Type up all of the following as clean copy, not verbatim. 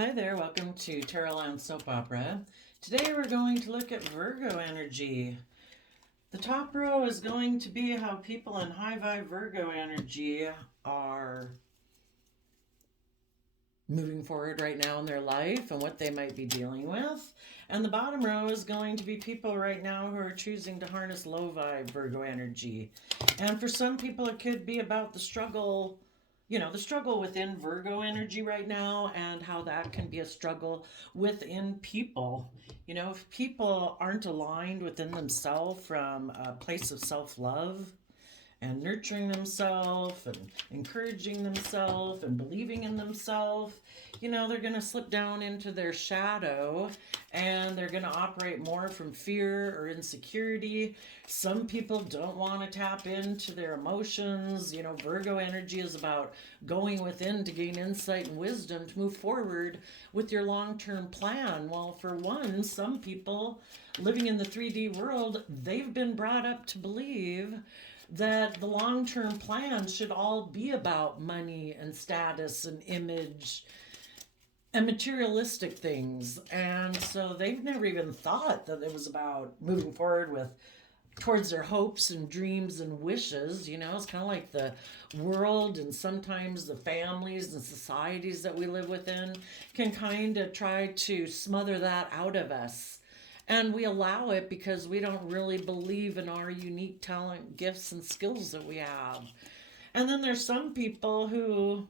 Hi there, welcome to Tarotland Soap Opera. Today we're going to look at Virgo energy. The top row is going to be how people in high vibe Virgo energy are moving forward right now in their life and what they might be dealing with. And the bottom row is going to be people right now who are choosing to harness low vibe Virgo energy. And for some people, it could be about the struggle within Virgo energy right now and how that can be a struggle within people. If people aren't aligned within themselves from a place of self love and nurturing themselves and encouraging themselves and believing in themselves, they're going to slip down into their shadow and they're going to operate more from fear or insecurity. Some people don't want to tap into their emotions. Virgo energy is about going within to gain insight and wisdom to move forward with your long-term plan. Well, for one, some people living in the 3D world, they've been brought up to believe that the long-term plan should all be about money and status and image and materialistic things. And so they've never even thought that it was about moving forward with towards their hopes and dreams and wishes. It's kind of like the world and sometimes the families and societies that we live within can kind of try to smother that out of us. And we allow it because we don't really believe in our unique talent, gifts, and skills that we have. And then there's some people who,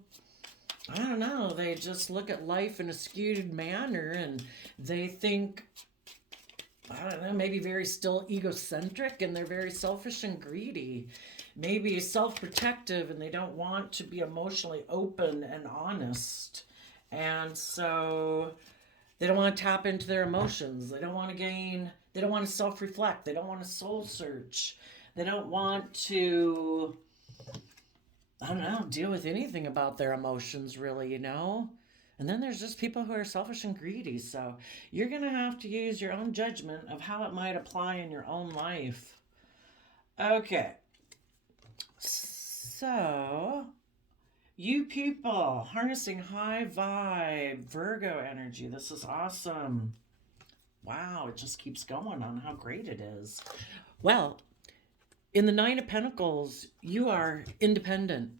I don't know, they just look at life in a skewed manner and they think, I don't know, maybe very still egocentric, and they're very selfish and greedy. Maybe self-protective and they don't want to be emotionally open and honest. And so they don't want to tap into their emotions. They don't want to self-reflect. They don't want to soul search. They don't want to, I don't know, deal with anything about their emotions, really. And then there's just people who are selfish and greedy. So you're going to have to use your own judgment of how it might apply in your own life. Okay. So, you people harnessing high vibe Virgo energy. This is awesome. Wow, it just keeps going on how great it is. Well, in the Nine of Pentacles, you are independent.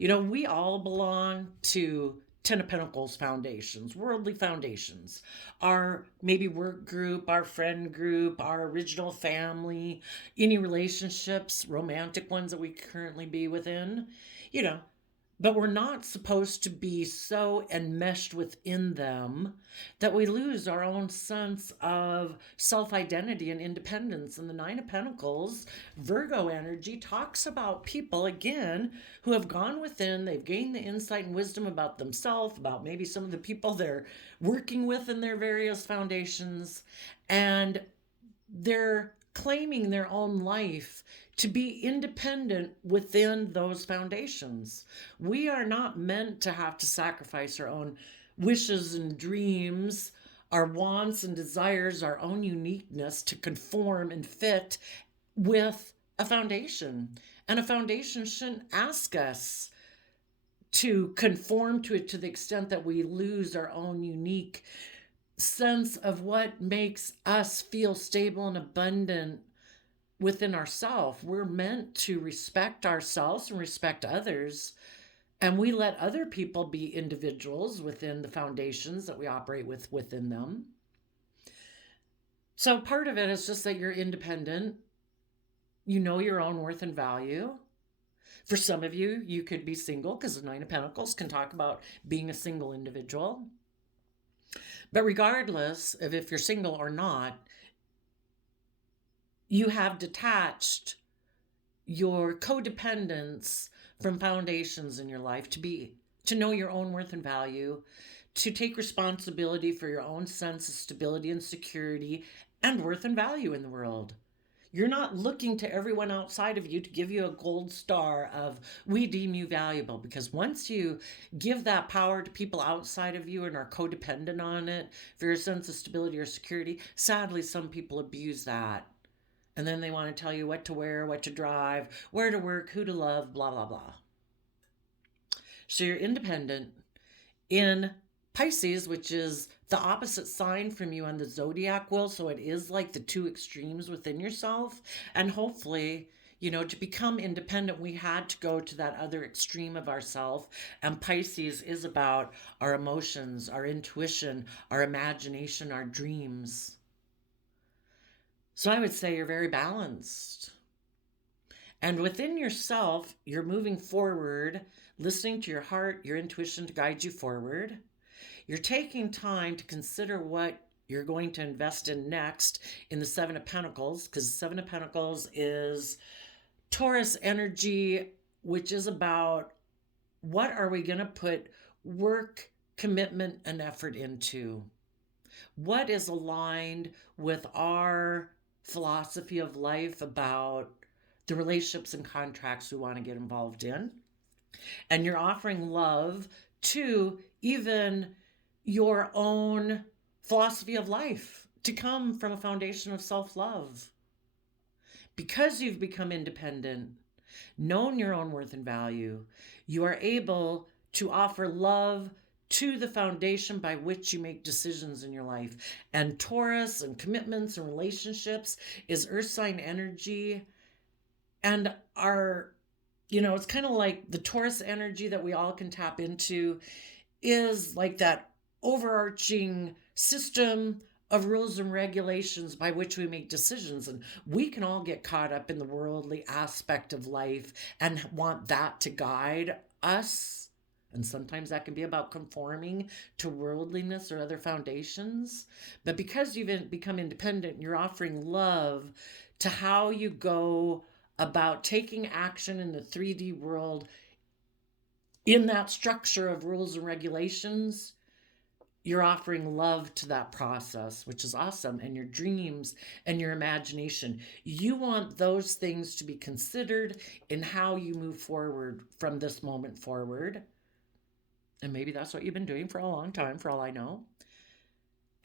We all belong to Ten of Pentacles foundations, worldly foundations. Our maybe work group, our friend group, our original family, any relationships, romantic ones that we currently be within. You know, but we're not supposed to be so enmeshed within them that we lose our own sense of self identity and independence. And the Nine of Pentacles, Virgo energy, talks about people, again, who have gone within, they've gained the insight and wisdom about themselves, about maybe some of the people they're working with in their various foundations, and they're claiming their own life to be independent within those foundations. We are not meant to have to sacrifice our own wishes and dreams, our wants and desires, our own uniqueness to conform and fit with a foundation. And a foundation shouldn't ask us to conform to it to the extent that we lose our own unique sense of what makes us feel stable and abundant within ourselves. We're meant to respect ourselves and respect others, and we let other people be individuals within the foundations that we operate with within them. So part of it is just that you're independent. You know your own worth and value. For some of you, you could be single because the Nine of Pentacles can talk about being a single individual. But regardless of if you're single or not, you have detached your codependence from foundations in your life to know your own worth and value, to take responsibility for your own sense of stability and security and worth and value in the world. You're not looking to everyone outside of you to give you a gold star of we deem you valuable, because once you give that power to people outside of you and are codependent on it for your sense of stability or security, sadly some people abuse that. And then they want to tell you what to wear, what to drive, where to work, who to love, blah, blah, blah. So you're independent in Pisces, which is the opposite sign from you on the zodiac wheel. So it is like the two extremes within yourself. And hopefully, to become independent, we had to go to that other extreme of ourself. And Pisces is about our emotions, our intuition, our imagination, our dreams. So I would say you're very balanced. And within yourself, you're moving forward, listening to your heart, your intuition to guide you forward. You're taking time to consider what you're going to invest in next in the Seven of Pentacles, because the Seven of Pentacles is Taurus energy, which is about what are we going to put work, commitment, and effort into? What is aligned with our philosophy of life about the relationships and contracts we want to get involved in? And you're offering love to even your own philosophy of life to come from a foundation of self-love. Because you've become independent, known your own worth and value, you are able to offer love to the foundation by which you make decisions in your life. And Taurus and commitments and relationships is earth sign energy. And it's kind of like the Taurus energy that we all can tap into is like that overarching system of rules and regulations by which we make decisions. And we can all get caught up in the worldly aspect of life and want that to guide us. And sometimes that can be about conforming to worldliness or other foundations. But because you've become independent, you're offering love to how you go about taking action in the 3D world in that structure of rules and regulations. You're offering love to that process, which is awesome. And your dreams and your imagination. You want those things to be considered in how you move forward from this moment forward. And maybe that's what you've been doing for a long time, for all I know.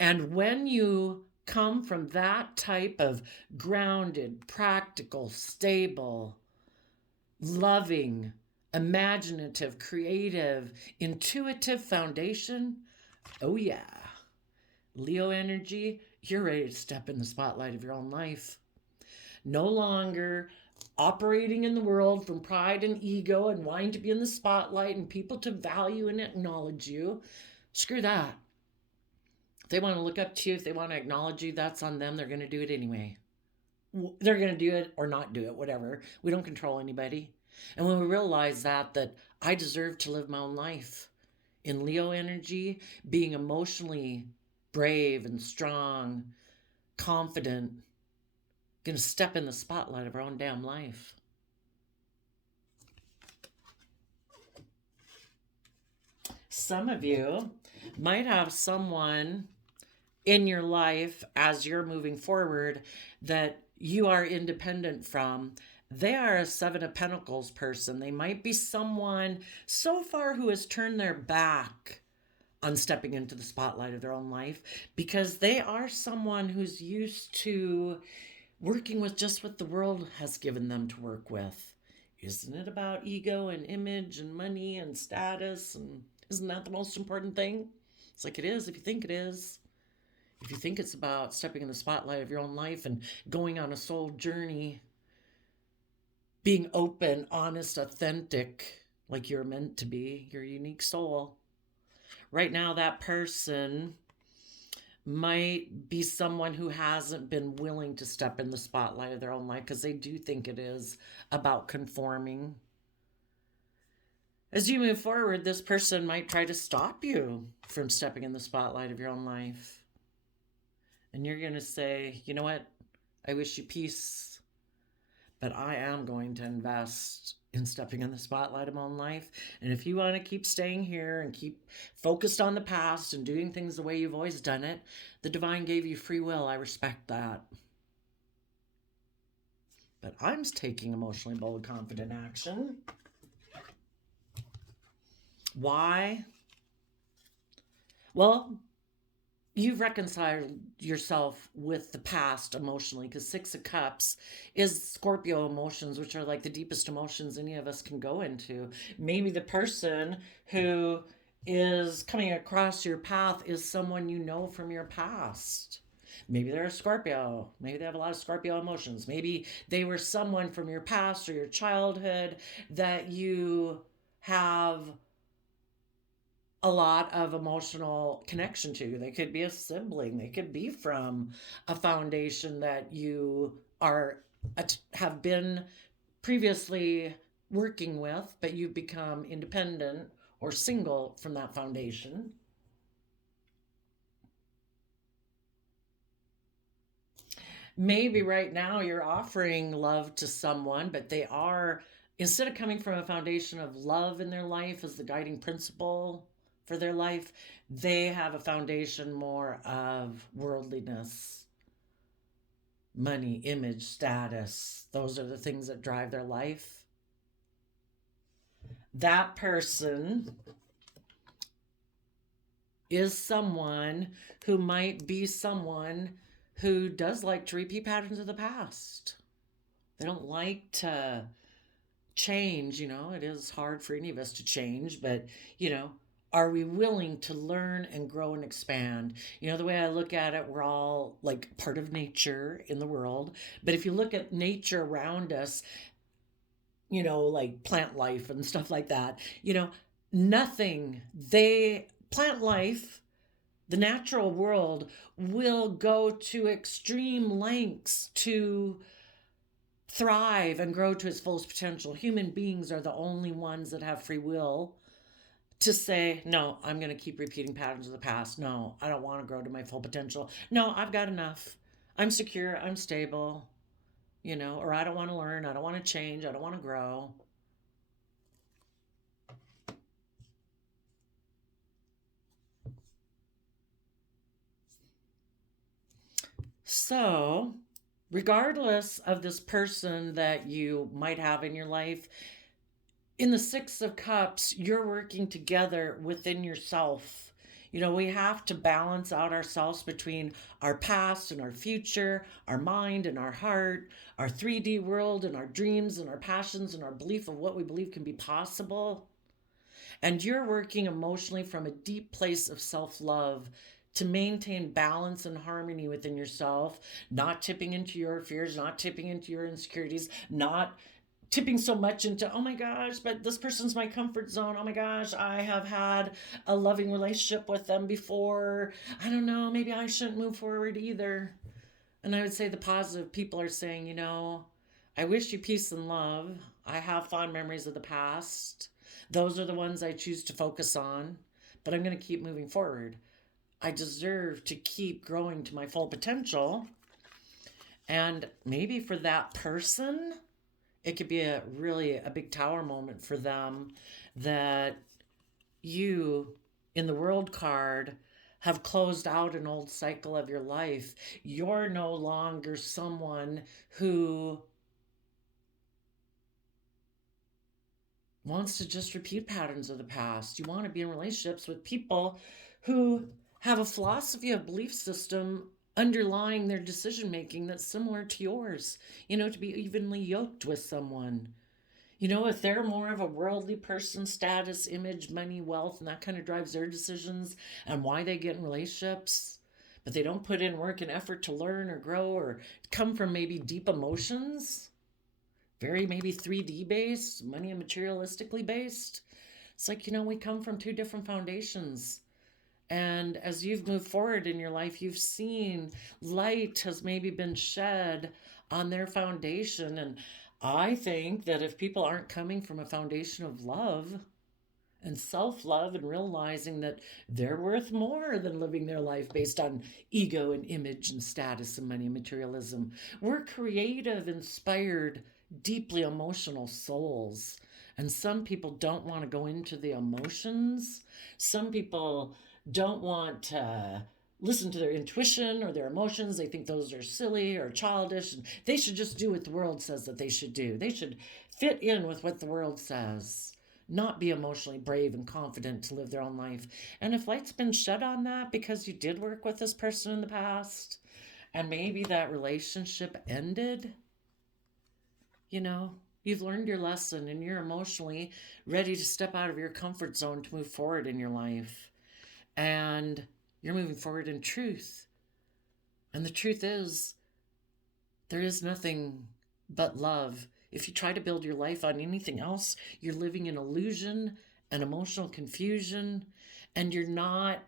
And when you come from that type of grounded, practical, stable, loving, imaginative, creative, intuitive foundation, oh yeah, Leo energy, you're ready to step in the spotlight of your own life. No longer operating in the world from pride and ego and wanting to be in the spotlight and people to value and acknowledge you. Screw that. If they want to look up to you, if they want to acknowledge you, that's on them. They're going to do it anyway. They're going to do it or not do it, whatever. We don't control anybody. And when we realize that I deserve to live my own life in Leo energy, being emotionally brave and strong, confident, going to step in the spotlight of our own damn life. Some of you might have someone in your life as you're moving forward that you are independent from. They are a Seven of Pentacles person. They might be someone so far who has turned their back on stepping into the spotlight of their own life because they are someone who's used to working with just what the world has given them to work with. Isn't it about ego and image and money and status? And isn't that the most important thing? It's like it is if you think it is. If you think it's about stepping in the spotlight of your own life and going on a soul journey, being open, honest, authentic, like you're meant to be, your unique soul. Right now, that person might be someone who hasn't been willing to step in the spotlight of their own life because they do think it is about conforming. As you move forward, this person might try to stop you from stepping in the spotlight of your own life. And you're going to say, you know what? I wish you peace, but I am going to invest in stepping in the spotlight of my own life. And if you want to keep staying here and keep focused on the past and doing things the way you've always done it, the divine gave you free will. I respect that. But I'm taking emotionally bold, confident action. Why? Well, you've reconciled yourself with the past emotionally because Six of Cups is Scorpio emotions, which are like the deepest emotions any of us can go into. Maybe the person who is coming across your path is someone you know from your past. Maybe they're a Scorpio. Maybe they have a lot of Scorpio emotions. Maybe they were someone from your past or your childhood that you have a lot of emotional connection to. They could be a sibling. They could be from a foundation that you are have been previously working with, but you've become independent or single from that foundation. Maybe right now you're offering love to someone, but they are, instead of coming from a foundation of love in their life as the guiding principle for their life, they have a foundation more of worldliness, money, image, status. Those are the things that drive their life. That person is someone who might be someone who does like to repeat patterns of the past. They don't like to change. It is hard for any of us to change, but, are we willing to learn and grow and expand? The way I look at it, we're all like part of nature in the world. But if you look at nature around us, like plant life and stuff like that, nothing, plant life, the natural world will go to extreme lengths to thrive and grow to its fullest potential. Human beings are the only ones that have free will to say, no, I'm going to keep repeating patterns of the past. No, I don't want to grow to my full potential. No, I've got enough. I'm secure. I'm stable, or I don't want to learn. I don't want to change. I don't want to grow. So, regardless of this person that you might have in your life, in the Six of Cups, you're working together within yourself. We have to balance out ourselves between our past and our future, our mind and our heart, our 3D world and our dreams and our passions and our belief of what we believe can be possible. And you're working emotionally from a deep place of self love to maintain balance and harmony within yourself, not tipping into your fears, not tipping into your insecurities, not tipping so much into, oh my gosh, but this person's my comfort zone. Oh my gosh, I have had a loving relationship with them before. I don't know, maybe I shouldn't move forward either. And I would say the positive people are saying, I wish you peace and love. I have fond memories of the past. Those are the ones I choose to focus on, but I'm going to keep moving forward. I deserve to keep growing to my full potential. And maybe for that person, it could be a big tower moment for them that you, in the world card, have closed out an old cycle of your life. You're no longer someone who wants to just repeat patterns of the past. You want to be in relationships with people who have a philosophy, a belief system underlying their decision making that's similar to yours, to be evenly yoked with someone. If they're more of a worldly person, status, image, money, wealth, and that kind of drives their decisions and why they get in relationships, but they don't put in work and effort to learn or grow or come from maybe deep emotions, very maybe 3D based, money and materialistically based. It's like, we come from two different foundations. And as you've moved forward in your life, you've seen light has maybe been shed on their foundation. And I think that if people aren't coming from a foundation of love and self love and realizing that they're worth more than living their life based on ego and image and status and money and materialism, we're creative, inspired, deeply emotional souls. And some people don't want to go into the emotions. Some people don't want to listen to their intuition or their emotions. They think those are silly or childish. And they should just do what the world says that they should do. They should fit in with what the world says, not be emotionally brave and confident to live their own life. And if light's been shed on that because you did work with this person in the past and maybe that relationship ended, You've learned your lesson and you're emotionally ready to step out of your comfort zone to move forward in your life. And you're moving forward in truth. And the truth is, there is nothing but love. If you try to build your life on anything else, you're living in illusion and emotional confusion, and you're not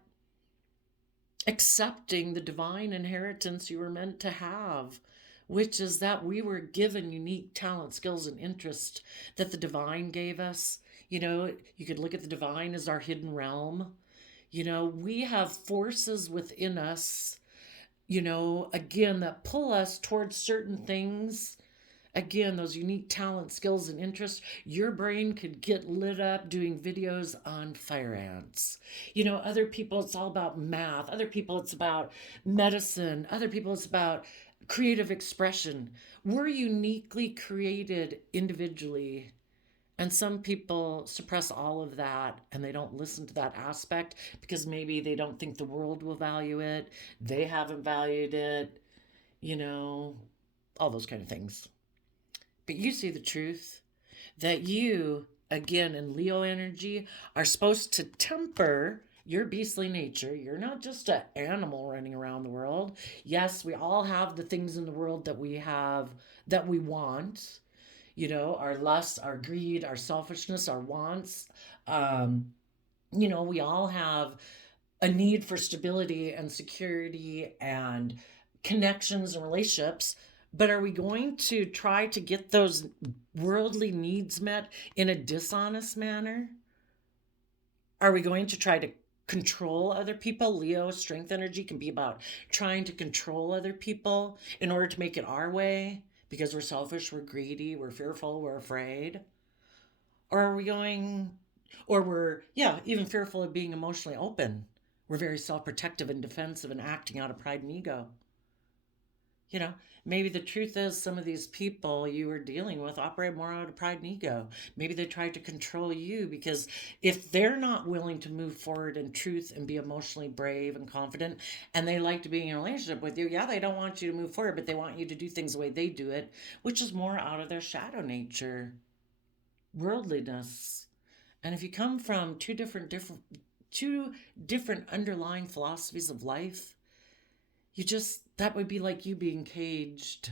accepting the divine inheritance you were meant to have, which is that we were given unique talent, skills, and interest that the divine gave us. You know, you could look at the divine as our hidden realm. You know, we have forces within us, you know, again, that pull us towards certain things. Again, those unique talent, skills, and interests. Your brain could get lit up doing videos on fire ants. You know, other people, it's all about math. Other people, it's about medicine. Other people, it's about creative expression. We're uniquely created individually. And some people suppress all of that and they don't listen to that aspect because maybe they don't think the world will value it. They haven't valued it, you know, all those kind of things. But you see the truth that you, again, in Leo energy, are supposed to temper your beastly nature. You're not just an animal running around the world. Yes, we all have the things in the world that we have, that we want, you know, our lusts, our greed, our selfishness, our wants. You know, we all have a need for stability and security and connections and relationships. But are we going to try to get those worldly needs met in a dishonest manner? Are we going to try to control other people? Leo strength energy can be about trying to control other people in order to make it our way because we're selfish, we're greedy, we're fearful, we're afraid. Or are we going, or we're, yeah, even fearful of being emotionally open. We're very self protective and defensive and acting out of pride and ego. You know, maybe the truth is some of these people you were dealing with operate more out of pride and ego. Maybe they tried to control you because if they're not willing to move forward in truth and be emotionally brave and confident, and they like to be in a relationship with you, yeah, they don't want you to move forward, but they want you to do things the way they do it, which is more out of their shadow nature, worldliness. And if you come from two different underlying philosophies of life, you just, that would be like you being caged.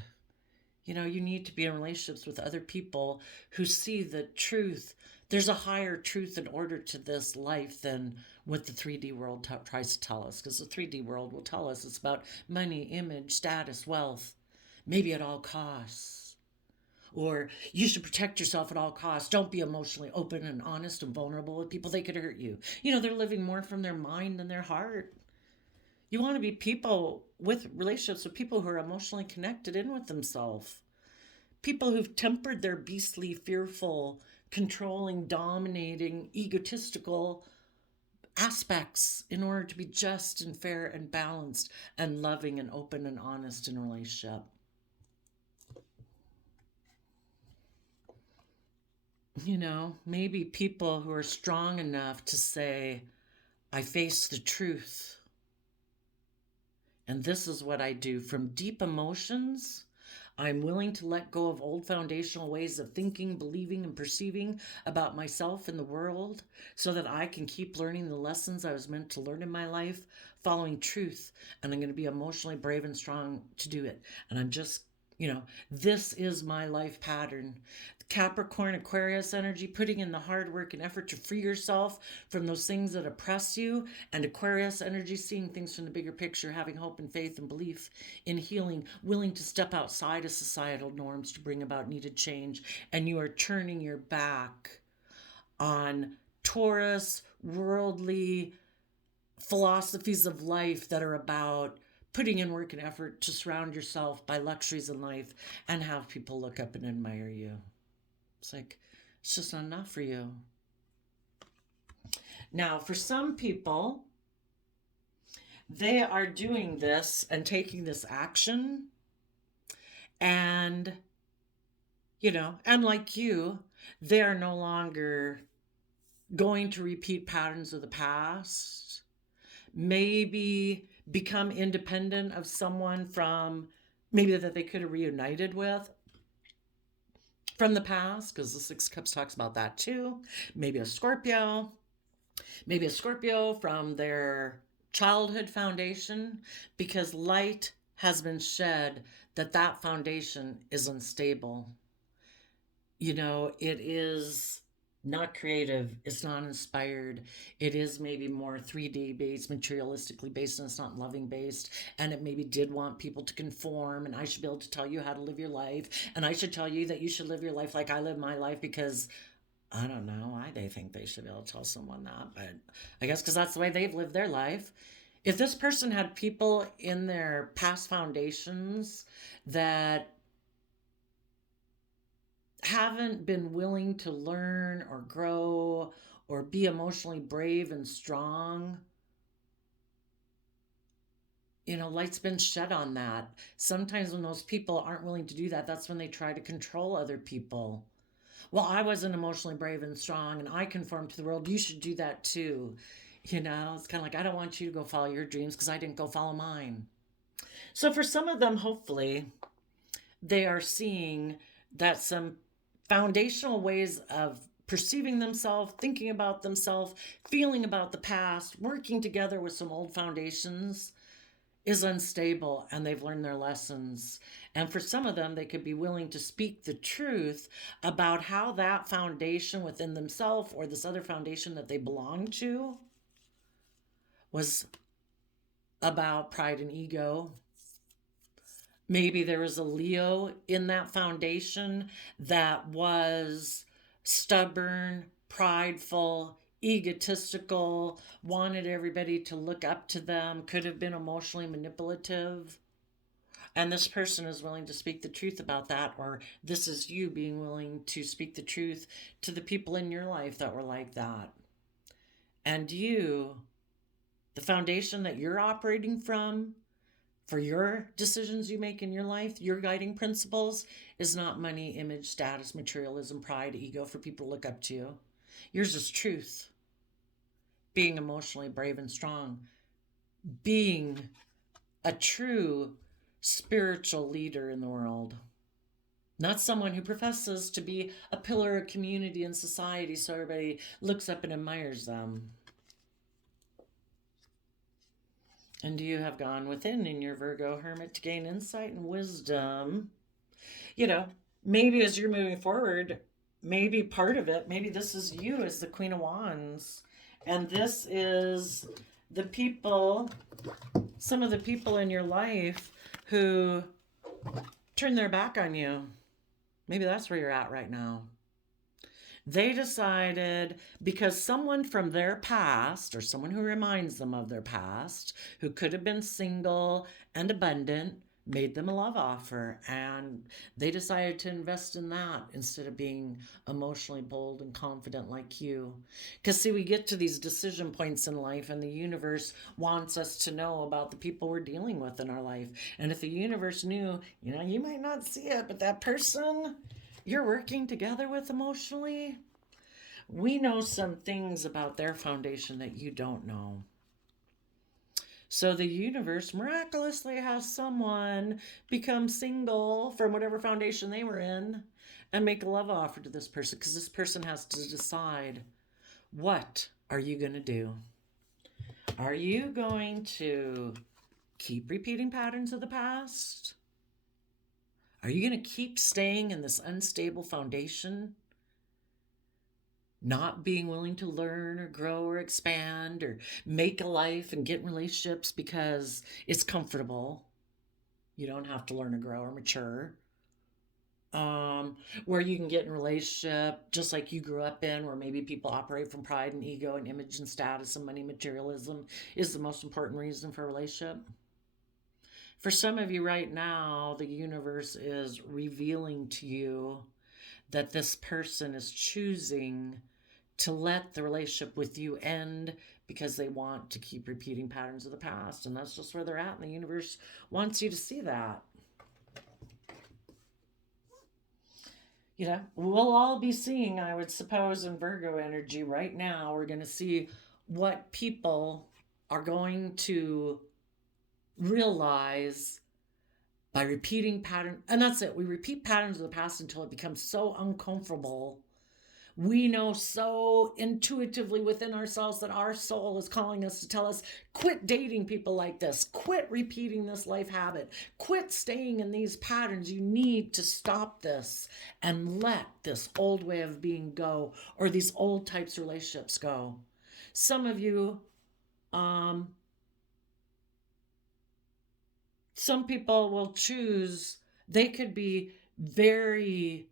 You know, you need to be in relationships with other people who see the truth. There's a higher truth in order to this life than what the 3D world tries to tell us, because the 3D world will tell us it's about money, image, status, wealth, maybe at all costs. Or you should protect yourself at all costs. Don't be emotionally open and honest and vulnerable with people. They could hurt you. You know, they're living more from their mind than their heart. You want to be people with relationships with people who are emotionally connected in with themselves. People who've tempered their beastly, fearful, controlling, dominating, egotistical aspects in order to be just and fair and balanced and loving and open and honest in a relationship. You know, maybe people who are strong enough to say, I face the truth. And this is what I do. From deep emotions, I'm willing to let go of old foundational ways of thinking, believing, and perceiving about myself and the world so that I can keep learning the lessons I was meant to learn in my life, following truth. And I'm going to be emotionally brave and strong to do it. And I'm just, you know, this is my life pattern. Capricorn, Aquarius energy, putting in the hard work and effort to free yourself from those things that oppress you. And Aquarius energy, seeing things from the bigger picture, having hope and faith and belief in healing, willing to step outside of societal norms to bring about needed change. And you are turning your back on Taurus, worldly philosophies of life that are about putting in work and effort to surround yourself by luxuries in life and have people look up and admire you. It's like, it's just not enough for you. Now, for some people, they are doing this and taking this action. And, you know, and like you, they are no longer going to repeat patterns of the past. Maybe become independent of someone from maybe that they could have reunited with, from the past, because the Six of Cups talks about that too. Maybe a Scorpio. Maybe a Scorpio from their childhood foundation, because light has been shed that that foundation is unstable. It is not creative, it's not inspired, it is maybe more 3D based, materialistically based, and it's not loving based. And it maybe did want people to conform, and I should be able to tell you how to live your life, and I should tell you that you should live your life like I live my life, because I don't know why they think they should be able to tell someone that, but I guess because that's the way they've lived their life. If this person had people in their past foundations that haven't been willing to learn or grow or be emotionally brave and strong, light's been shed on that. Sometimes when those people aren't willing to do that, that's when they try to control other people. Well, I wasn't emotionally brave and strong and I conformed to the world. You should do that too. It's kind of like, I don't want you to go follow your dreams because I didn't go follow mine. So for some of them, hopefully, they are seeing that some foundational ways of perceiving themselves, thinking about themselves, feeling about the past, working together with some old foundations is unstable, and they've learned their lessons. And for some of them, they could be willing to speak the truth about how that foundation within themselves or this other foundation that they belong to was about pride and ego. Maybe there was a Leo in that foundation that was stubborn, prideful, egotistical, wanted everybody to look up to them, could have been emotionally manipulative. And this person is willing to speak the truth about that, or this is you being willing to speak the truth to the people in your life that were like that. And you, the foundation that you're operating from, for your decisions you make in your life, your guiding principles is not money, image, status, materialism, pride, ego for people to look up to you. Yours is truth. Being emotionally brave and strong. Being a true spiritual leader in the world. Not someone who professes to be a pillar of community and society so everybody looks up and admires them. And you have gone within in your Virgo hermit to gain insight and wisdom. Maybe as you're moving forward, maybe part of it, maybe this is you as the Queen of Wands. And this is the people, some of the people in your life who turn their back on you. Maybe that's where you're at right now. They decided, because someone from their past, or someone who reminds them of their past, who could have been single and abundant, made them a love offer, and they decided to invest in that instead of being emotionally bold and confident like you. Because see, we get to these decision points in life, and the universe wants us to know about the people we're dealing with in our life. And if the universe knew, you might not see it, but that person you're working together with emotionally, we know some things about their foundation that you don't know. So the universe miraculously has someone become single from whatever foundation they were in and make a love offer to this person, because this person has to decide, what are you going to do? Are you going to keep repeating patterns of the past? Are you going to keep staying in this unstable foundation? Not being willing to learn or grow or expand or make a life and get in relationships because it's comfortable. You don't have to learn or grow or mature. Where you can get in a relationship just like you grew up in, where maybe people operate from pride and ego and image and status and money, materialism is the most important reason for a relationship. For some of you right now, the universe is revealing to you that this person is choosing to let the relationship with you end because they want to keep repeating patterns of the past. And that's just where they're at. And the universe wants you to see that. We'll all be seeing, I would suppose, in Virgo energy right now, we're going to see what people are going to realize by repeating pattern. And that's it. We repeat patterns of the past until it becomes so uncomfortable. We know so intuitively within ourselves that our soul is calling us to tell us, quit dating people like this, quit repeating this life habit, quit staying in these patterns. You need to stop this and let this old way of being go, or these old types of relationships go. Some of you, some people will choose, they could be very,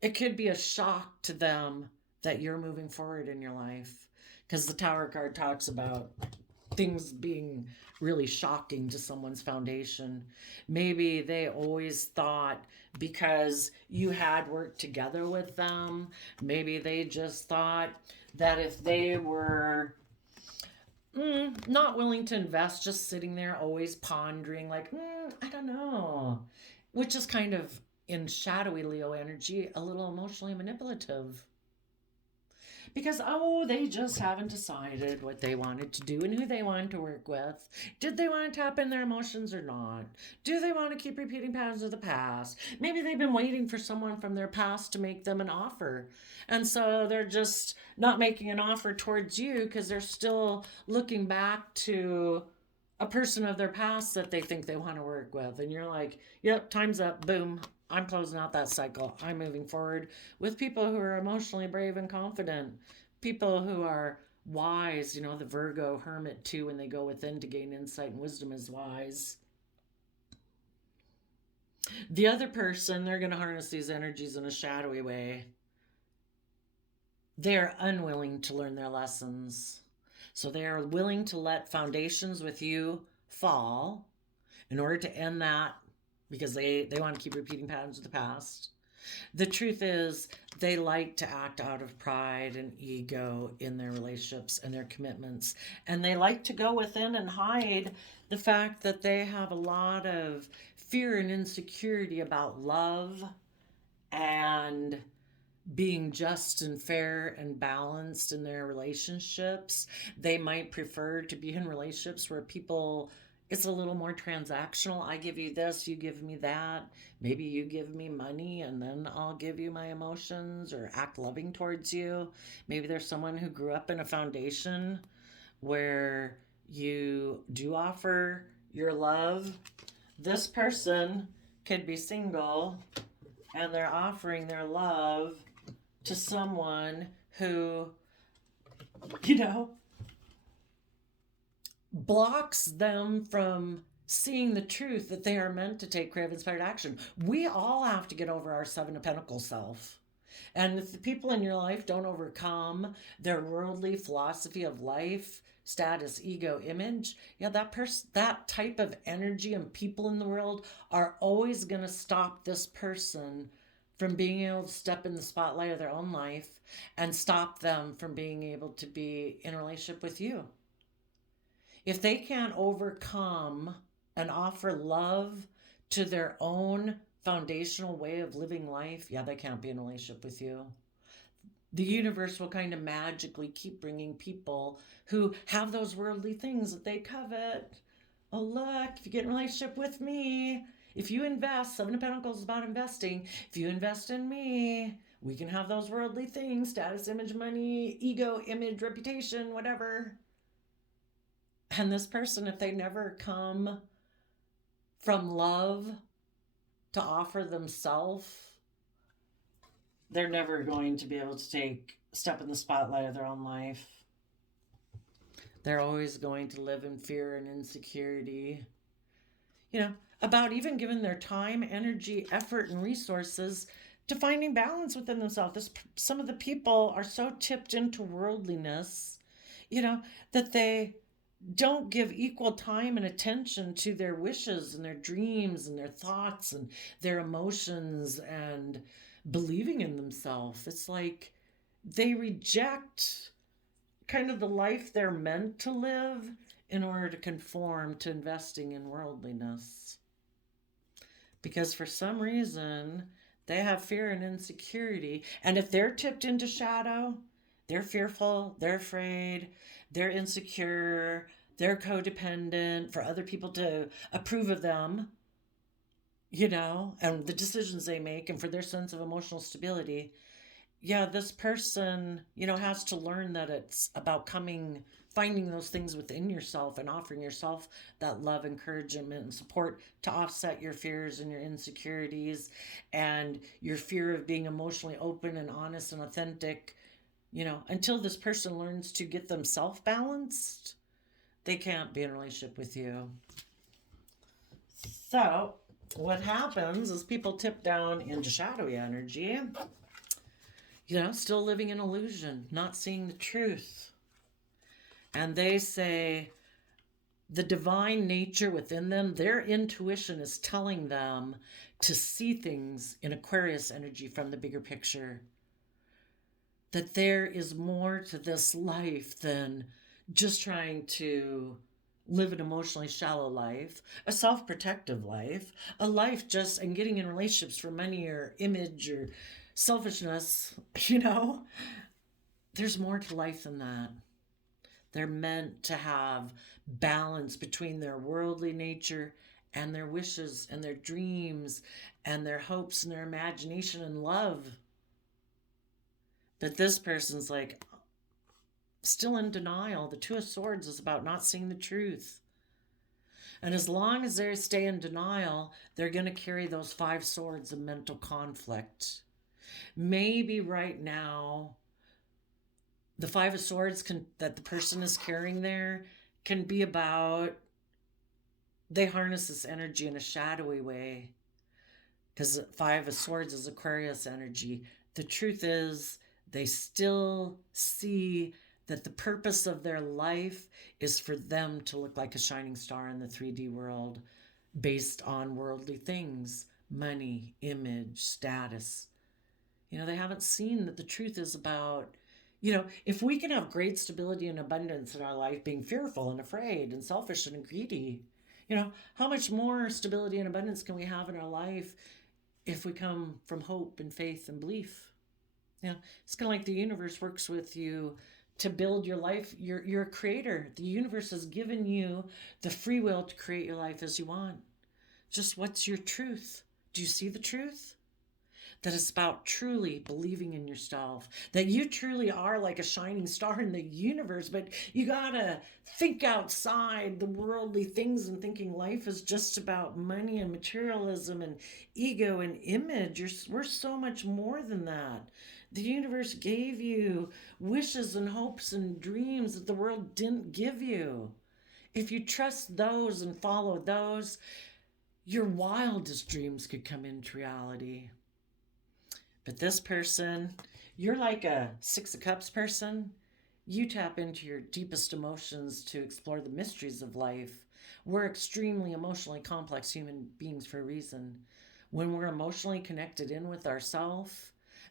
it could be a shock to them that you're moving forward in your life, because the Tower card talks about things being really shocking to someone's foundation. Maybe they always thought because you had worked together with them, maybe they just thought that if they were not willing to invest, just sitting there always pondering, like, I don't know, which is kind of in shadowy Leo energy, a little emotionally manipulative. Because, they just haven't decided what they wanted to do and who they wanted to work with. Did they want to tap in their emotions or not? Do they want to keep repeating patterns of the past? Maybe they've been waiting for someone from their past to make them an offer. And so they're just not making an offer towards you because they're still looking back to a person of their past that they think they want to work with. And you're like, yep, time's up, boom. I'm closing out that cycle. I'm moving forward with people who are emotionally brave and confident, people who are wise. The Virgo hermit too, when they go within to gain insight and wisdom, is wise. The other person, they're going to harness these energies in a shadowy way. They're unwilling to learn their lessons. So they are willing to let foundations with you fall in order to end that, because they want to keep repeating patterns of the past. The truth is, they like to act out of pride and ego in their relationships and their commitments. And they like to go within and hide the fact that they have a lot of fear and insecurity about love and being just and fair and balanced in their relationships. They might prefer to be in relationships where it's a little more transactional. I give you this, you give me that. Maybe you give me money and then I'll give you my emotions or act loving towards you. Maybe there's someone who grew up in a foundation where you do offer your love. This person could be single and they're offering their love to someone who, blocks them from seeing the truth that they are meant to take creative inspired action. We all have to get over our Seven of Pentacles self. And if the people in your life don't overcome their worldly philosophy of life, status, ego, image, that type of energy and people in the world are always going to stop this person from being able to step in the spotlight of their own life and stop them from being able to be in a relationship with you. If they can't overcome and offer love to their own foundational way of living life, they can't be in a relationship with you. The universe will kind of magically keep bringing people who have those worldly things that they covet. Oh, look, if you get in a relationship with me, if you invest, Seven of Pentacles is about investing. If you invest in me, we can have those worldly things, status, image, money, ego, image, reputation, whatever. And this person, if they never come from love to offer themselves, they're never going to be able to step in the spotlight of their own life. They're always going to live in fear and insecurity. About even giving their time, energy, effort, and resources to finding balance within themselves. Some of the people are so tipped into worldliness, that they don't give equal time and attention to their wishes and their dreams and their thoughts and their emotions and believing in themselves. It's like they reject kind of the life they're meant to live in order to conform to investing in worldliness. Because for some reason, they have fear and insecurity. And if they're tipped into shadow, they're fearful, they're afraid, they're insecure, they're codependent for other people to approve of them. and the decisions they make and for their sense of emotional stability. Yeah, this person, has to learn that it's about finding those things within yourself and offering yourself that love, encouragement, and support to offset your fears and your insecurities and your fear of being emotionally open and honest and authentic. Until this person learns to get themselves balanced, they can't be in a relationship with you. So, what happens is people tip down into shadowy energy, still living in illusion, not seeing the truth. And they say the divine nature within them, their intuition is telling them to see things in Aquarius energy from the bigger picture. That there is more to this life than just trying to live an emotionally shallow life, a self-protective life, a life just and getting in relationships for money or image or selfishness. There's more to life than that. They're meant to have balance between their worldly nature and their wishes and their dreams and their hopes and their imagination and love. But this person's like still in denial. The Two of Swords is about not seeing the truth. And as long as they stay in denial, they're going to carry those 5 swords of mental conflict. Maybe right now, the 5 of Swords that the person is carrying there can be about they harness this energy in a shadowy way. Because 5 of Swords is Aquarius energy. The truth is, they still see that the purpose of their life is for them to look like a shining star in the 3D world based on worldly things, money, image, status. They haven't seen that the truth is about, if we can have great stability and abundance in our life, being fearful and afraid and selfish and greedy, how much more stability and abundance can we have in our life if we come from hope and faith and belief? It's kind of like the universe works with you to build your life. You're a creator. The universe has given you the free will to create your life as you want. Just what's your truth? Do you see the truth? That it's about truly believing in yourself, that you truly are like a shining star in the universe, but you gotta think outside the worldly things and thinking life is just about money and materialism and ego and image. We're so much more than that. The universe gave you wishes and hopes and dreams that the world didn't give you. If you trust those and follow those, your wildest dreams could come into reality. But this person, you're like a 6 of Cups person. You tap into your deepest emotions to explore the mysteries of life. We're extremely emotionally complex human beings for a reason. When we're emotionally connected in with ourselves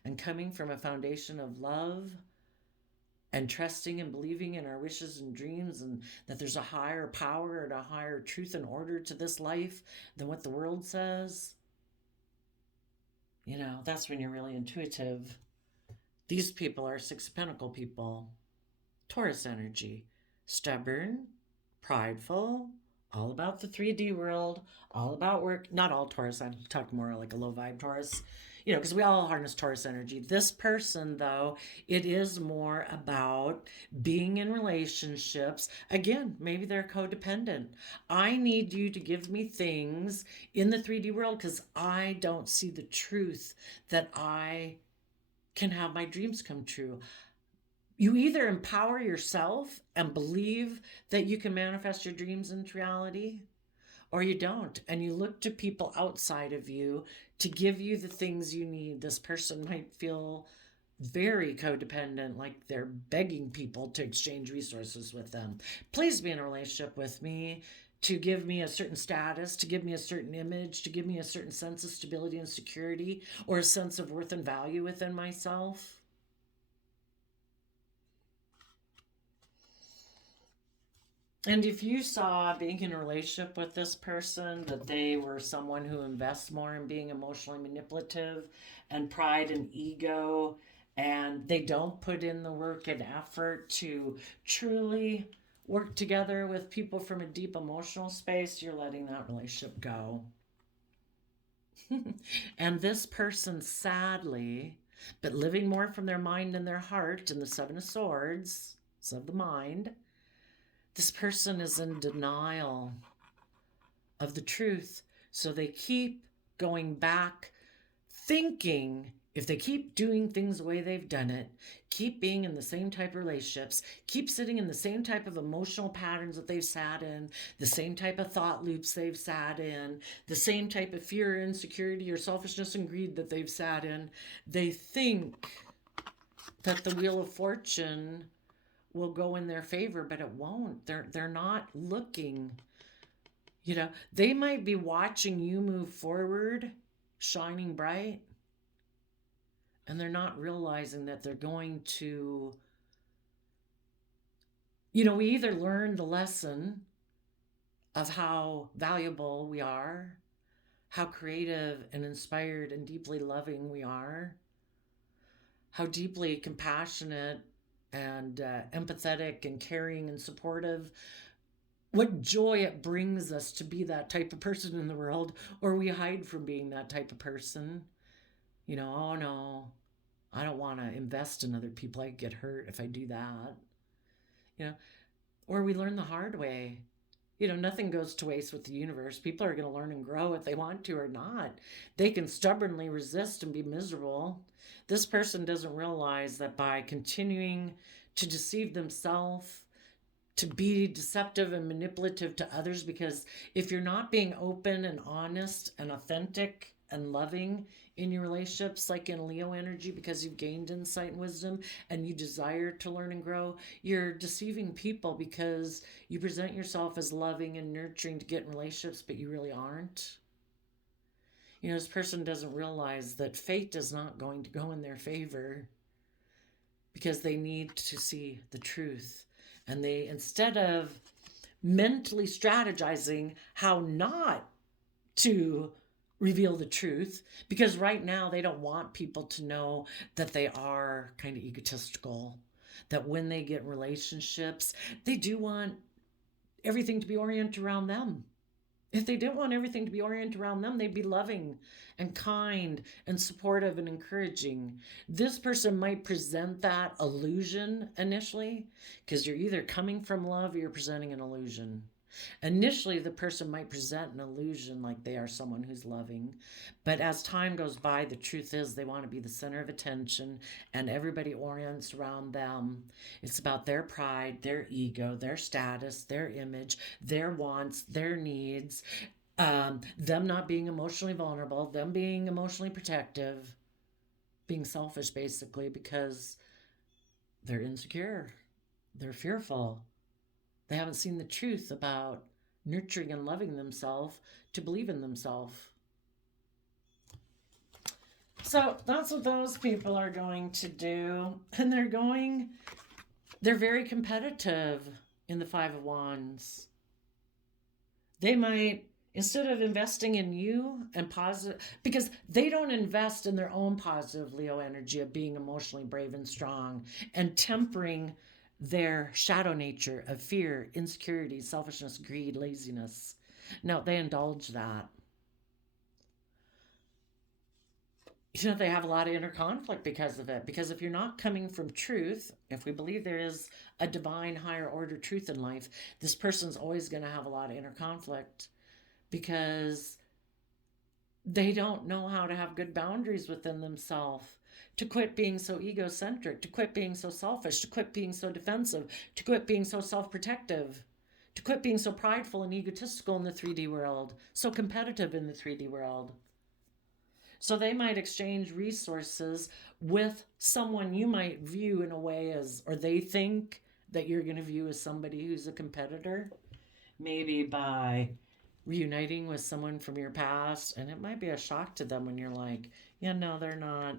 and coming from a foundation of love and trusting and believing in our wishes and dreams and that there's a higher power and a higher truth and order to this life than what the world says, that's when you're really intuitive. These people are 6 of Pentacle people. Taurus energy. Stubborn, prideful, all about the 3D world, all about work. Not all Taurus, I'm talking more like a low vibe Taurus, because we all harness Taurus energy. This person, though, it is more about being in relationships. Again, maybe they're codependent. I need you to give me things in the 3D world because I don't see the truth that I can have my dreams come true. You either empower yourself and believe that you can manifest your dreams into reality, or you don't. And you look to people outside of you to give you the things you need. This person might feel very codependent, like they're begging people to exchange resources with them. Please be in a relationship with me to give me a certain status, to give me a certain image, to give me a certain sense of stability and security, or a sense of worth and value within myself. And if you saw being in a relationship with this person that they were someone who invests more in being emotionally manipulative and pride and ego, and they don't put in the work and effort to truly work together with people from a deep emotional space, you're letting that relationship go. And this person, sadly, but living more from their mind and their heart, and the Seven of Swords, it's of the mind, this person is in denial of the truth. So they keep going back, thinking if they keep doing things the way they've done it, keep being in the same type of relationships, keep sitting in the same type of emotional patterns that they've sat in, the same type of thought loops they've sat in, the same type of fear, insecurity, or selfishness and greed that they've sat in, they think that the Wheel of Fortune will go in their favor, but it won't. They're not looking. They might be watching you move forward, shining bright, and they're not realizing that they're going to, we either learn the lesson of how valuable we are, how creative and inspired and deeply loving we are, how deeply compassionate and empathetic and caring and supportive, what joy it brings us to be that type of person in the world, or we hide from being that type of person. Oh no, I don't want to invest in other people. I get hurt if I do that. Or we learn the hard way. Nothing goes to waste with the universe. People are going to learn and grow if they want to or not. They can stubbornly resist and be miserable. This person doesn't realize that by continuing to deceive themselves, to be deceptive and manipulative to others, because if you're not being open and honest and authentic and loving in your relationships, like in Leo energy, because you've gained insight and wisdom and you desire to learn and grow, you're deceiving people because you present yourself as loving and nurturing to get in relationships, but you really aren't. This person doesn't realize that fate is not going to go in their favor because they need to see the truth. And they, instead of mentally strategizing how not to reveal the truth, because right now they don't want people to know that they are kind of egotistical, that when they get in relationships, they do want everything to be oriented around them. If they didn't want everything to be oriented around them, they'd be loving and kind and supportive and encouraging. This person might present that illusion initially, because you're either coming from love or you're presenting an illusion. Initially, the person might present an illusion like they are someone who's loving. But as time goes by, the truth is they want to be the center of attention and everybody orients around them. It's about their pride, their ego, their status, their image, their wants, their needs, them not being emotionally vulnerable, them being emotionally protective, being selfish basically because they're insecure, they're fearful. They haven't seen the truth about nurturing and loving themselves to believe in themselves. So that's what those people are going to do. And they're very competitive in the Five of Wands. They might, instead of investing in you and positive, because they don't invest in their own positive Leo energy of being emotionally brave and strong and tempering their shadow nature of fear, insecurity, selfishness, greed, laziness. No, they indulge that. They have a lot of inner conflict because of it. Because if you're not coming from truth, if we believe there is a divine higher order truth in life, this person's always going to have a lot of inner conflict because they don't know how to have good boundaries within themselves. To quit being so egocentric, to quit being so selfish, to quit being so defensive, to quit being so self-protective, to quit being so prideful and egotistical in the 3D world, so competitive in the 3D world. So they might exchange resources with someone you might view in a way as, or they think that you're going to view as somebody who's a competitor, maybe by reuniting with someone from your past. And it might be a shock to them when you're like, yeah, no, they're not.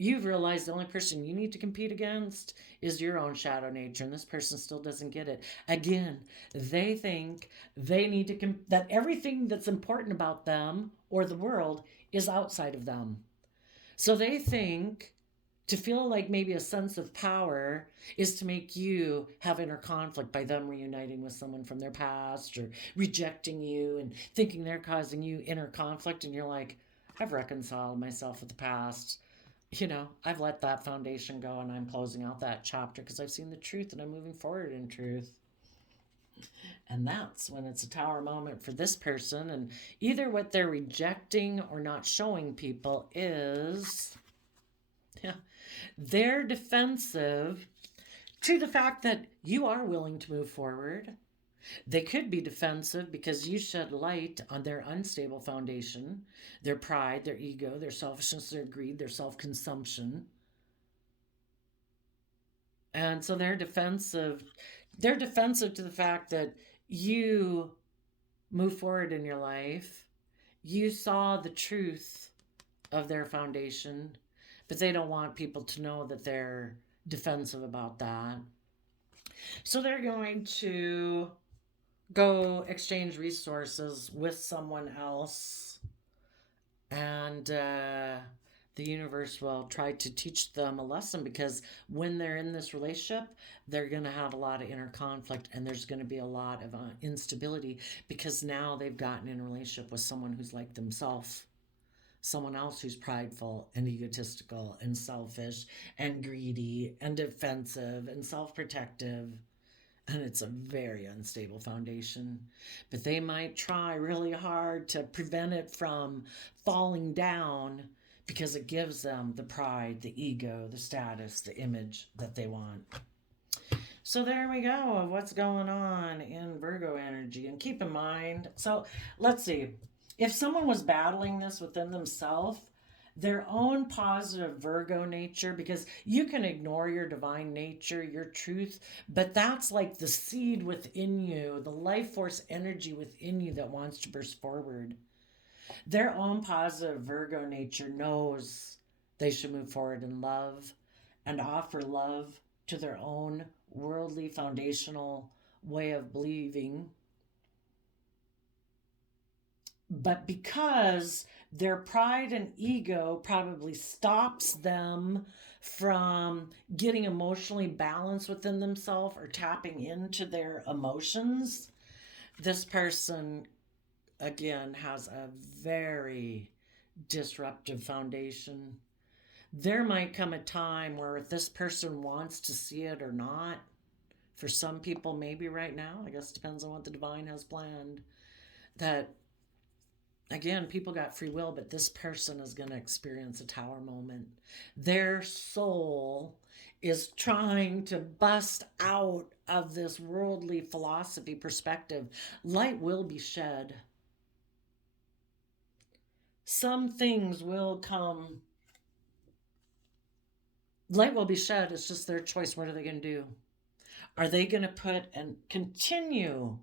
You've realized the only person you need to compete against is your own shadow nature, and this person still doesn't get it. Again, they think they need to that everything that's important about them or the world is outside of them. So they think to feel like maybe a sense of power is to make you have inner conflict by them reuniting with someone from their past or rejecting you and thinking they're causing you inner conflict, and you're like, I've reconciled myself with the past. I've let that foundation go and I'm closing out that chapter because I've seen the truth and I'm moving forward in truth. And that's when it's a tower moment for this person. And either what they're rejecting or not showing people is, yeah, they're defensive to the fact that you are willing to move forward. They could be defensive because you shed light on their unstable foundation, their pride, their ego, their selfishness, their greed, their self-consumption. And so they're defensive. They're defensive to the fact that you move forward in your life. You saw the truth of their foundation, but they don't want people to know that they're defensive about that. So they're going to go exchange resources with someone else, and the universe will try to teach them a lesson, because when they're in this relationship, they're going to have a lot of inner conflict and there's going to be a lot of instability, because now they've gotten in a relationship with someone who's like themselves, someone else who's prideful and egotistical and selfish and greedy and defensive and self-protective. And it's a very unstable foundation. But they might try really hard to prevent it from falling down, because it gives them the pride, the ego, the status, the image that they want. So there we go of what's going on in Virgo energy. And keep in mind, so let's see, if someone was battling this within themselves, their own positive Virgo nature, because you can ignore your divine nature, your truth, but that's like the seed within you, the life force energy within you that wants to burst forward. Their own positive Virgo nature knows they should move forward in love and offer love to their own worldly foundational way of believing. But because their pride and ego probably stops them from getting emotionally balanced within themselves or tapping into their emotions, this person, again, has a very disruptive foundation. There might come a time where if this person wants to see it or not, for some people, maybe right now, I guess it depends on what the divine has planned, that again, people got free will, but this person is going to experience a tower moment. Their soul is trying to bust out of this worldly philosophy perspective. Light will be shed. Some things will come. Light will be shed. It's just their choice. What are they going to do? Are they going to put and continue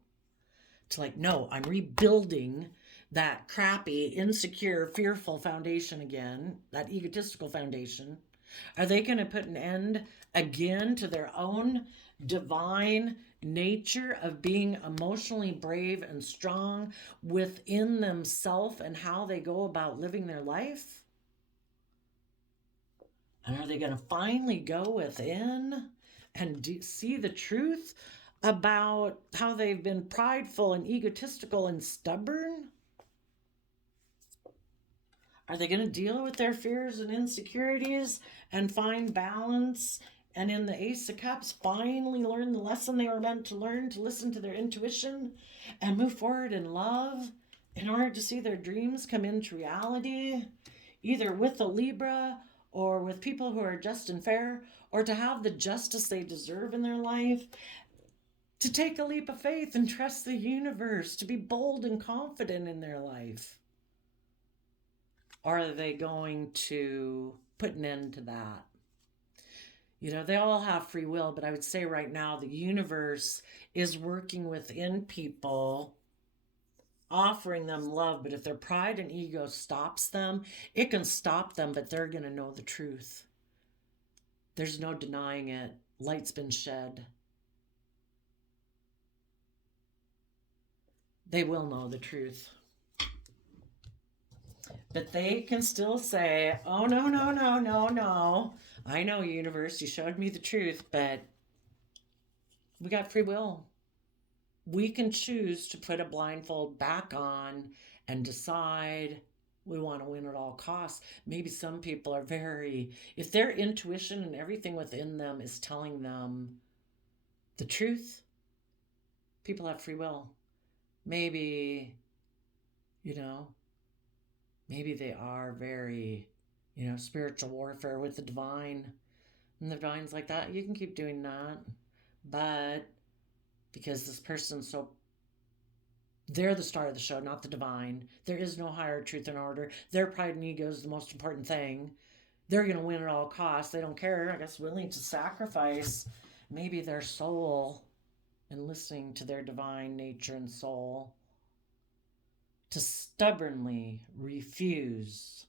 to like, no, I'm rebuilding that crappy, insecure, fearful foundation again, that egotistical foundation? Are they going to put an end again to their own divine nature of being emotionally brave and strong within themselves and how they go about living their life? And are they going to finally go within and see the truth about how they've been prideful and egotistical and stubborn? Are they going to deal with their fears and insecurities and find balance? And in the Ace of Cups, finally learn the lesson they were meant to learn, to listen to their intuition and move forward in love in order to see their dreams come into reality, either with a Libra or with people who are just and fair, or to have the justice they deserve in their life, to take a leap of faith and trust the universe, to be bold and confident in their life? Or are they going to put an end to that? They all have free will, but I would say right now the universe is working within people, offering them love. But if their pride and ego stops them, it can stop them, but they're going to know the truth. There's no denying it. Light's been shed. They will know the truth. But they can still say, oh, no, no, no, no, no. I know, universe, you showed me the truth, but we got free will. We can choose to put a blindfold back on and decide We want to win at all costs. Maybe some people are very, if their intuition and everything within them is telling them the truth, people have free will. Maybe, you know, maybe they are very, spiritual warfare with the divine. And the divine's like, that, you can keep doing that. But because this person's so, they're the star of the show, not the divine. There is no higher truth and order. Their pride and ego is the most important thing. They're going to win at all costs. They don't care, I guess, willing to sacrifice maybe their soul and listening to their divine nature and soul to stubbornly refuse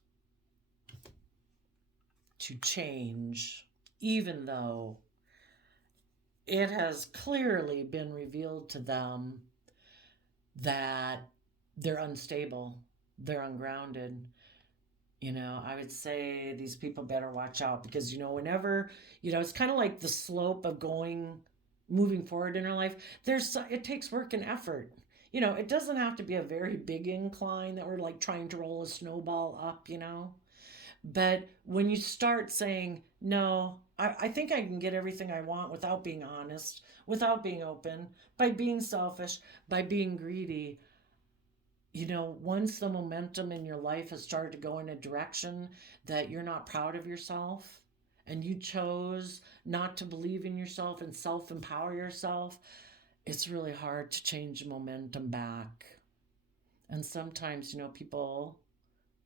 to change, even though it has clearly been revealed to them that they're unstable, they're ungrounded. I would say these people better watch out because, whenever, it's kind of like the slope of moving forward in our life. It takes work and effort. It doesn't have to be a very big incline that we're like trying to roll a snowball up, But when you start saying, no, I think I can get everything I want without being honest, without being open, by being selfish, by being greedy. Once the momentum in your life has started to go in a direction that you're not proud of yourself and you chose not to believe in yourself and self-empower yourself, it's really hard to change the momentum back. And sometimes, people,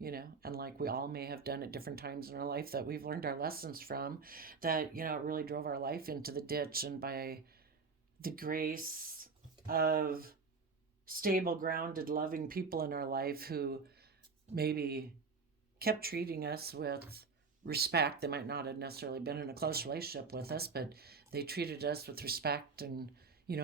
and like we all may have done at different times in our life that we've learned our lessons from, that, it really drove our life into the ditch. And by the grace of stable, grounded, loving people in our life who maybe kept treating us with respect. They might not have necessarily been in a close relationship with us, but they treated us with respect and,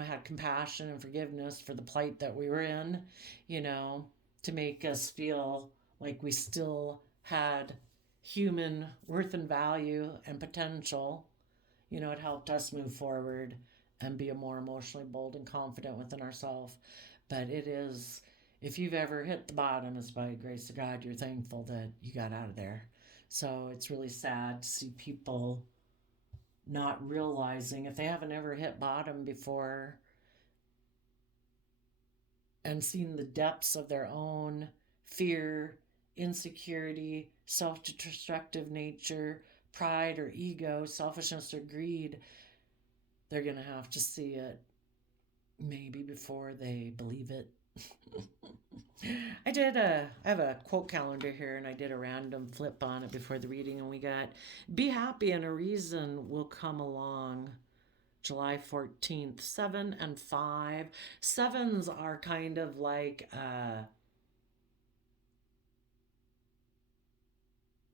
had compassion and forgiveness for the plight that we were in, to make us feel like we still had human worth and value and potential. It helped us move forward and be a more emotionally bold and confident within ourselves. But it is, if you've ever hit the bottom, it's by the grace of God, you're thankful that you got out of there. So it's really sad to see people not realizing, if they haven't ever hit bottom before and seen the depths of their own fear, insecurity, self-destructive nature, pride or ego, selfishness or greed, they're going to have to see it maybe before they believe it. I have a quote calendar here and I did a random flip on it before the reading, and we got, be happy and a reason will come along. July 14th, 7 and 5. Sevens are kind of like,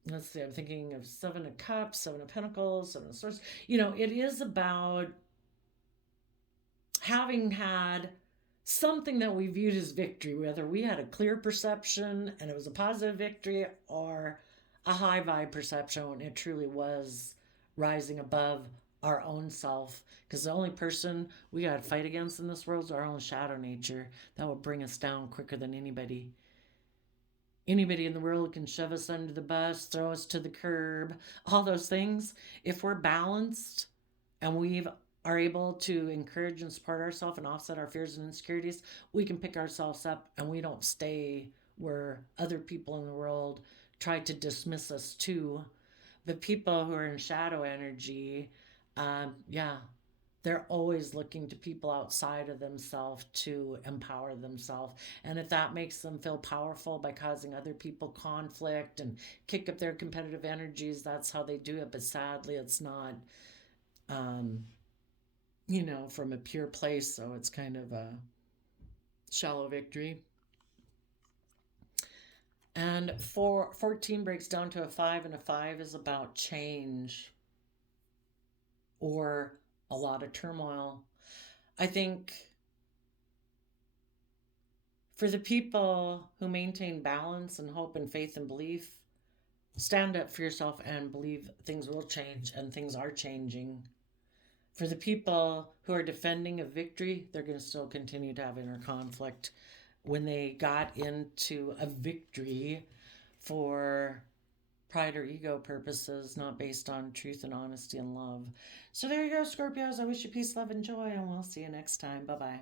let's see, I'm thinking of 7 of Cups, 7 of Pentacles, 7 of Swords. It is about having had something that we viewed as victory, whether we had a clear perception and it was a positive victory or a high vibe perception when it truly was rising above our own self. Because the only person we got to fight against in this world is our own shadow nature. That will bring us down quicker than anybody. Anybody in the world can shove us under the bus, throw us to the curb, all those things. If we're balanced and we are able to encourage and support ourselves and offset our fears and insecurities, we can pick ourselves up and we don't stay where other people in the world try to dismiss us too. But people who are in shadow energy, they're always looking to people outside of themselves to empower themselves. And if that makes them feel powerful by causing other people conflict and kick up their competitive energies, that's how they do it. But sadly, it's not, from a pure place. So it's kind of a shallow victory. And 14 breaks down to a 5, and a 5 is about change or a lot of turmoil. I think for the people who maintain balance and hope and faith and belief, stand up for yourself and believe things will change, and things are changing. For the people who are defending a victory, they're going to still continue to have inner conflict. When they got into a victory, for pride or ego purposes, not based on truth and honesty and love. So there you go, Scorpios. I wish you peace, love, and joy, and we'll see you next time. Bye-bye.